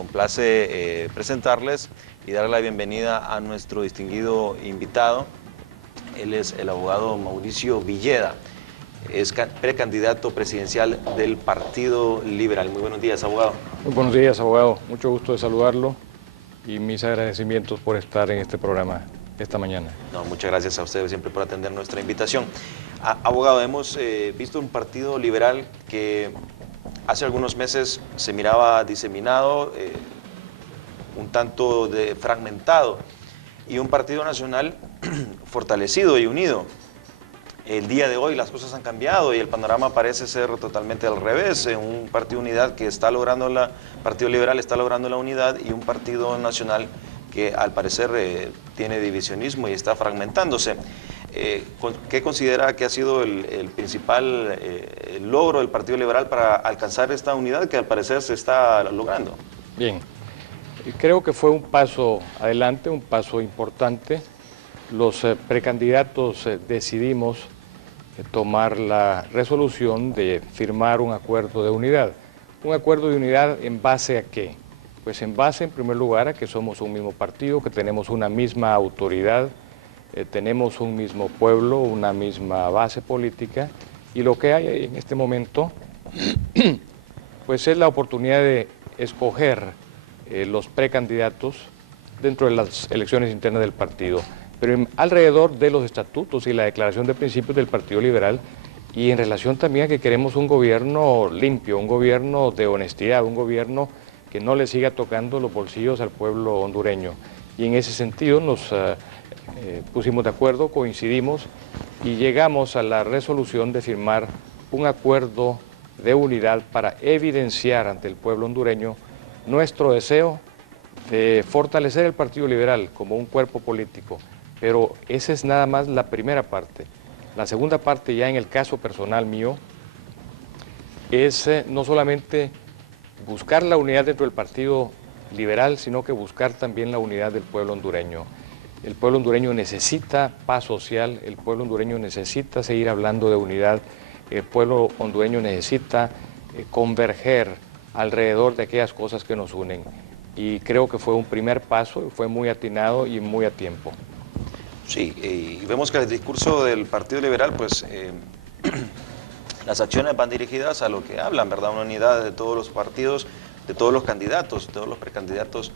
complace presentarles y darle la bienvenida a nuestro distinguido invitado. Él es el abogado Mauricio Villeda, es precandidato presidencial del Partido Liberal. Muy buenos días, abogado. Muy buenos días, abogado. Mucho gusto de saludarlo y mis agradecimientos por estar en este programa esta mañana. No, muchas gracias a ustedes siempre por atender nuestra invitación. Abogado, hemos visto un Partido Liberal que hace algunos meses se miraba diseminado, un tanto fragmentado, y un Partido Nacional fortalecido y unido. El día de hoy las cosas han cambiado y el panorama parece ser totalmente al revés. Un Partido Unidad que está logrando Partido Liberal está logrando la unidad, y un Partido Nacional que al parecer tiene divisionismo y está fragmentándose. ¿Qué considera que ha sido el principal logro del Partido Liberal para alcanzar esta unidad que al parecer se está logrando? Bien, creo que fue un paso adelante, un paso importante. Los precandidatos decidimos tomar la resolución de firmar un acuerdo de unidad. ¿Un acuerdo de unidad en base a qué? Pues en base, en primer lugar, a que somos un mismo partido, que tenemos una misma autoridad, tenemos un mismo pueblo, una misma base política, y lo que hay en este momento pues es la oportunidad de escoger los precandidatos dentro de las elecciones internas del partido, pero alrededor de los estatutos y la declaración de principios del Partido Liberal, y en relación también a que queremos un gobierno limpio, un gobierno de honestidad, un gobierno que no le siga tocando los bolsillos al pueblo hondureño. Y en ese sentido nos pusimos de acuerdo, coincidimos y llegamos a la resolución de firmar un acuerdo de unidad para evidenciar ante el pueblo hondureño nuestro deseo de fortalecer el Partido Liberal como un cuerpo político. Pero esa es nada más la primera parte. La segunda parte, ya en el caso personal mío, es no solamente buscar la unidad dentro del Partido Liberal, sino que buscar también la unidad del pueblo hondureño. El pueblo hondureño necesita paz social, el pueblo hondureño necesita seguir hablando de unidad, el pueblo hondureño necesita converger alrededor de aquellas cosas que nos unen. Y creo que fue un primer paso, fue muy atinado y muy a tiempo. Sí, y vemos que el discurso del Partido Liberal, pues las acciones van dirigidas a lo que hablan, ¿verdad? Una unidad de todos los partidos, de todos los candidatos, de todos los precandidatos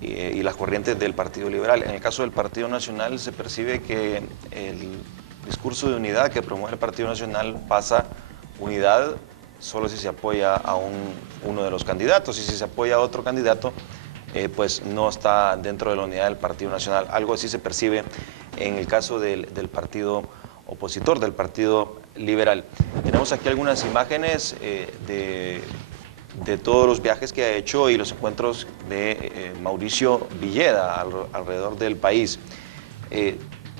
y las corrientes del Partido Liberal. En el caso del Partido Nacional se percibe que el discurso de unidad que promueve el Partido Nacional pasa unidad solo si se apoya a uno de los candidatos, y si se apoya a otro candidato, pues no está dentro de la unidad del Partido Nacional. Algo así se percibe en el caso del partido opositor, del Partido Liberal. Tenemos aquí algunas imágenes de todos los viajes que ha hecho y los encuentros de Mauricio Villeda alrededor del país.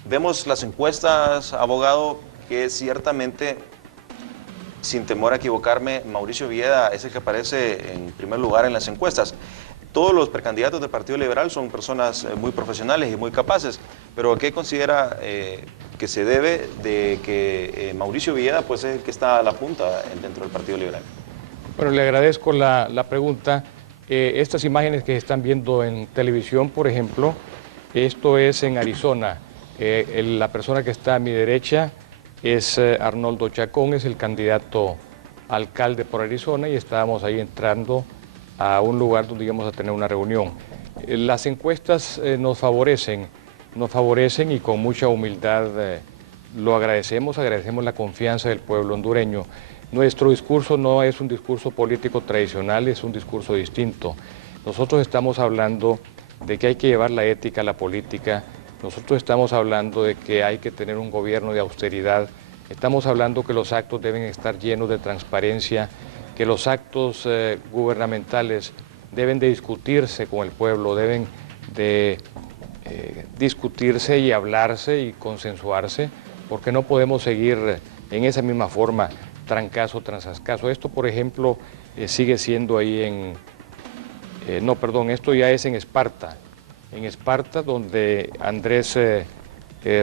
Vemos las encuestas, abogado, que ciertamente, sin temor a equivocarme, Mauricio Villeda es el que aparece en primer lugar en las encuestas. Todos los precandidatos del Partido Liberal son personas muy profesionales y muy capaces, pero ¿a qué considera que se debe de que Mauricio Villeda pues, es el que está a la punta dentro del Partido Liberal? Bueno, le agradezco la pregunta. Estas imágenes que están viendo en televisión, por ejemplo, esto es en Arizona. La persona que está a mi derecha es Arnoldo Chacón, es el candidato a alcalde por Arizona, y estábamos ahí entrando a un lugar donde íbamos a tener una reunión. Las encuestas nos favorecen y con mucha humildad lo agradecemos la confianza del pueblo hondureño. Nuestro discurso no es un discurso político tradicional, es un discurso distinto. Nosotros estamos hablando de que hay que llevar la ética a la política, nosotros estamos hablando de que hay que tener un gobierno de austeridad, estamos hablando que los actos deben estar llenos de transparencia, que los actos gubernamentales deben de discutirse con el pueblo, deben de discutirse y hablarse y consensuarse, porque no podemos seguir en esa misma forma, trancazo tras trancazo. Esto, por ejemplo, sigue siendo ahí esto ya es en Esparta, donde Andrés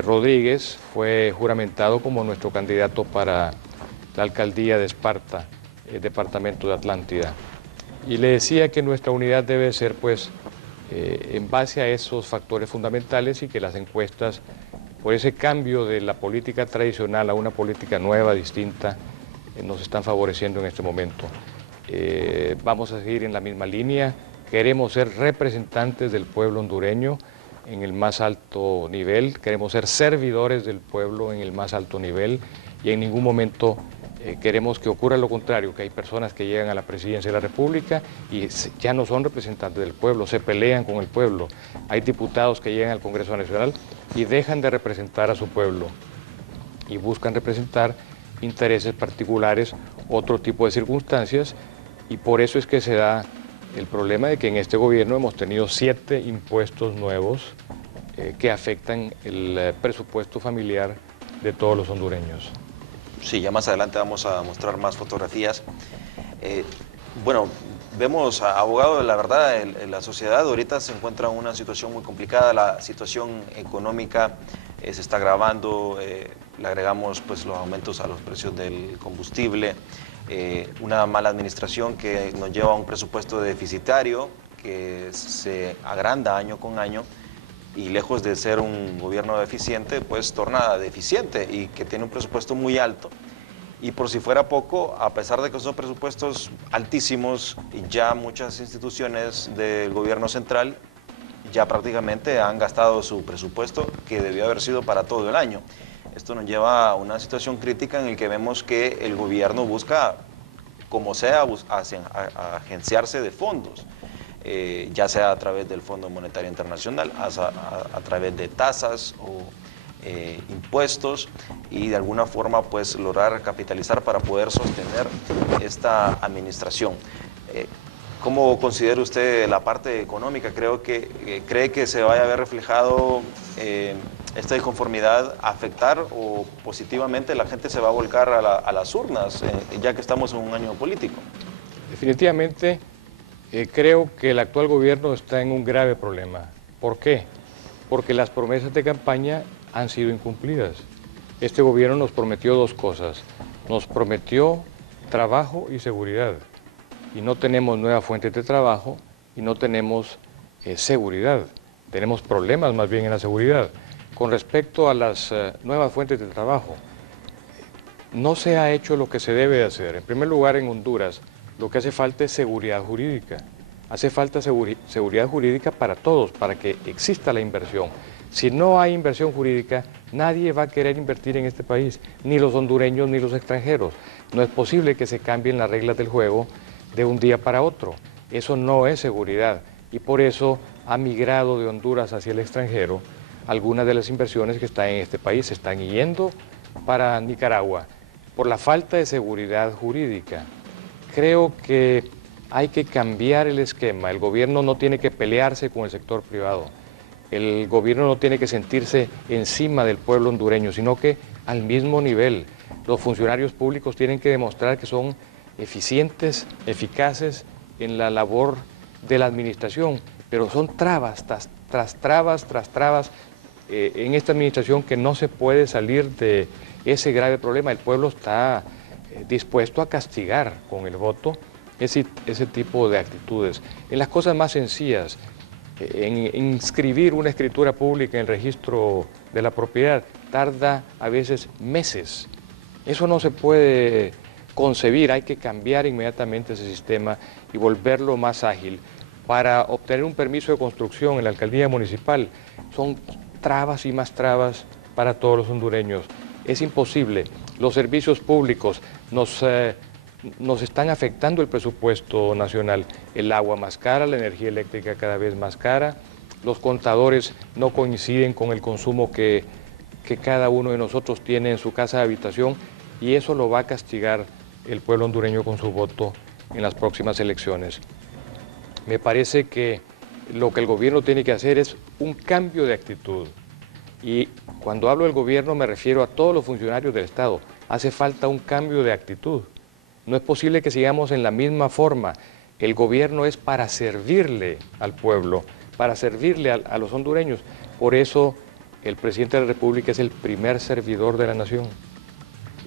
Rodríguez fue juramentado como nuestro candidato para la alcaldía de Esparta, departamento de Atlántida. Y le decía que nuestra unidad debe ser, pues, en base a esos factores fundamentales y que las encuestas, por ese cambio de la política tradicional a una política nueva, distinta, nos están favoreciendo en este momento. Vamos a seguir en la misma línea, queremos ser representantes del pueblo hondureño en el más alto nivel, queremos ser servidores del pueblo en el más alto nivel y en ningún momento queremos que ocurra lo contrario, que hay personas que llegan a la presidencia de la República y ya no son representantes del pueblo, se pelean con el pueblo. Hay diputados que llegan al Congreso Nacional y dejan de representar a su pueblo y buscan representar intereses particulares, otro tipo de circunstancias, y por eso es que se da el problema de que en este gobierno hemos tenido 7 impuestos nuevos que afectan el presupuesto familiar de todos los hondureños. Sí, ya más adelante vamos a mostrar más fotografías. Bueno, vemos, abogado, la verdad, la sociedad ahorita se encuentra en una situación muy complicada, la situación económica se está agravando, le agregamos pues los aumentos a los precios del combustible, una mala administración que nos lleva a un presupuesto deficitario que se agranda año con año, y lejos de ser un gobierno eficiente, pues torna deficiente y que tiene un presupuesto muy alto. Y por si fuera poco, a pesar de que son presupuestos altísimos, ya muchas instituciones del gobierno central ya prácticamente han gastado su presupuesto que debió haber sido para todo el año. Esto nos lleva a una situación crítica en la que vemos que el gobierno busca, como sea, agenciarse de fondos. Ya sea a través del Fondo Monetario Internacional, a través de tasas o impuestos, y de alguna forma pues lograr capitalizar para poder sostener esta administración. ¿Cómo considera usted la parte económica? ¿Cree que se vaya a ver reflejado esta inconformidad afectar o positivamente la gente se va a volcar a las urnas, ya que estamos en un año político? Definitivamente. Creo que el actual gobierno está en un grave problema. ¿Por qué? Porque las promesas de campaña han sido incumplidas. Este gobierno nos prometió 2 cosas. Nos prometió trabajo y seguridad. Y no tenemos nuevas fuentes de trabajo y no tenemos seguridad. Tenemos problemas más bien en la seguridad. Con respecto a las nuevas fuentes de trabajo, no se ha hecho lo que se debe de hacer. En primer lugar, en Honduras, lo que hace falta es seguridad jurídica. Hace falta seguridad jurídica para todos, para que exista la inversión. Si no hay inversión jurídica, nadie va a querer invertir en este país, ni los hondureños ni los extranjeros. No es posible que se cambien las reglas del juego de un día para otro. Eso no es seguridad y por eso ha migrado de Honduras hacia el extranjero. Algunas de las inversiones que están en este país se están yendo para Nicaragua por la falta de seguridad jurídica. Creo que hay que cambiar el esquema. El gobierno no tiene que pelearse con el sector privado. El gobierno no tiene que sentirse encima del pueblo hondureño, sino que al mismo nivel. Los funcionarios públicos tienen que demostrar que son eficientes, eficaces en la labor de la administración, pero son trabas tras trabas en esta administración que no se puede salir de ese grave problema. El pueblo está dispuesto a castigar con el voto ese tipo de actitudes. En las cosas más sencillas, en inscribir una escritura pública en el registro de la propiedad, tarda a veces meses. Eso no se puede concebir, hay que cambiar inmediatamente ese sistema y volverlo más ágil. Para obtener un permiso de construcción en la alcaldía municipal, son trabas y más trabas para todos los hondureños. Es imposible. Los servicios públicos nos están afectando el presupuesto nacional. El agua más cara, la energía eléctrica cada vez más cara, los contadores no coinciden con el consumo que cada uno de nosotros tiene en su casa de habitación, y eso lo va a castigar el pueblo hondureño con su voto en las próximas elecciones. Me parece que lo que el gobierno tiene que hacer es un cambio de actitud. Y cuando hablo del gobierno me refiero a todos los funcionarios del Estado. Hace falta un cambio de actitud. No es posible que sigamos en la misma forma. El gobierno es para servirle al pueblo, para servirle a los hondureños. Por eso el presidente de la República es el primer servidor de la nación.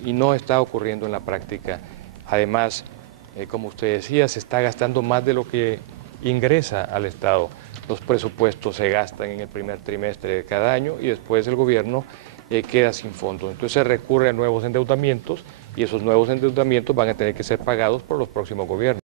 Y no está ocurriendo en la práctica. Además, Como usted decía, se está gastando más de lo que ingresa al Estado. Los presupuestos se gastan en el primer trimestre de cada año y después el gobierno queda sin fondos. Entonces se recurre a nuevos endeudamientos y esos nuevos endeudamientos van a tener que ser pagados por los próximos gobiernos.